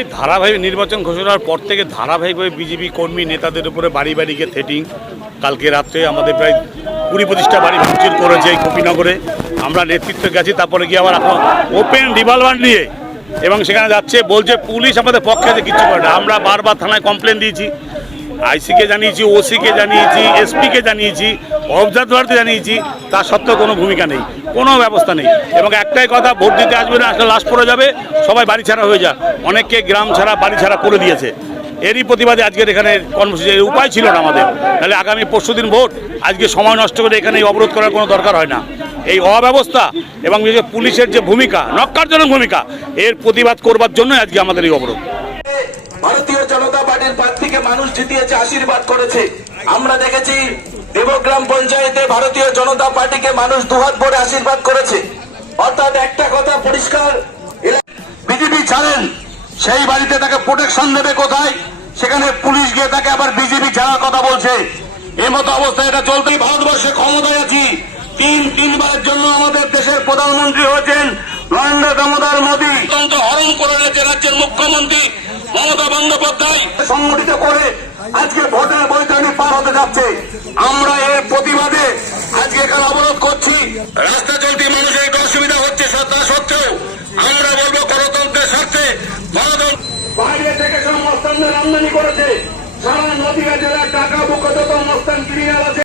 এই ধারাবাহিক নির্বাচন ঘোষণার পর থেকে ধারাবাহিকভাবে বিজেপি কর্মী নেতাদের উপরে বাড়ি বাড়ি গিয়ে থেটিং। কালকে রাত্রে আমাদের প্রায় কুড়ি পঁচিশটা বাড়ি ভাঙচুর করেছে এই গোপীনগরে আমরা নেতৃত্বে গেছি, তারপরে গিয়ে আবার এখন ওপেন রিভলভার নিয়ে এবং সেখানে যাচ্ছে, বলছে পুলিশ আমাদের পক্ষে কিছু করে না। আমরা বারবার থানায় কমপ্লেন দিয়েছি। আইসিকে জানিয়েছি, ওসিকে জানিয়েছি, এসপিকে জানিয়েছি, অবজারভারকে জানিয়েছি, তা সত্ত্বেও কোনো ভূমিকা নেই, কোনো ব্যবস্থা নেই। এবং একটাই কথা, ভোট দিতে আসবে না, আসলে লাশ পড়ে যাবে, সবাই বাড়ি ছাড়া হয়ে যাক। অনেককে গ্রাম ছাড়া বাড়ি ছাড়া করে দিয়েছে। এরই প্রতিবাদে আজকের এখানে কর্মসূচি উপায় ছিল না আমাদের। তাহলে আগামী পরশু দিন ভোট, আজকে সময় নষ্ট করে এখানে অবরোধ করার কোনো দরকার হয় না। এই অব্যবস্থা এবং পুলিশের যে ভূমিকা, নক্কারজনক ভূমিকা, এর প্রতিবাদ করবার জন্যই আজকে আমাদের এই অবরোধ। প্রার্থীকে মানুষ জিতিয়েছে আশীর্বাদ করেছে। আমরা দেখেছি দেবগ্রাম পঞ্চায়েতে ভারতীয় জনতা পার্টিকে মানুষ দুহাত ভরে আশীর্বাদ করেছে। অর্থাৎ একটা কথা পরিষ্কার বিজেপি ছাড়েন সেই বাড়িতে তাকে প্রোটেকশন দেবে কোথায়? সেখানে পুলিশ গিয়ে তাকে আবার বিজেপি ছাড়ার কথা বলছে। এই মতো অবস্থায় এটা চলতেই ভারতবর্ষে ক্ষমতায় আছি। তিন তিনবারের জন্য আমাদের দেশের প্রধানমন্ত্রী হয়েছেন নরেন্দ্র দামোদর মোদী। রয়েছে রাজ্যের মুখ্যমন্ত্রী মমতা বন্দ্যোপাধ্যায়। সংগঠিত করে আজকে ভোটের বৈতরণী পার হতে যাচ্ছে। আমরা এর প্রতিবাদে আজকে এখানে অবরোধ করছি। রাস্তা চলতি মানুষের একটু অসুবিধা হচ্ছে তা সত্ত্বেও আমরা বলব গণতন্ত্রের স্বার্থে গণতন্ত্র বাইরে থেকে সব মস্তানদের আমদানি করেছে। সারা নদীয়া জেলার টাকা বুকত মস্তান ক্রিয়াল আছে।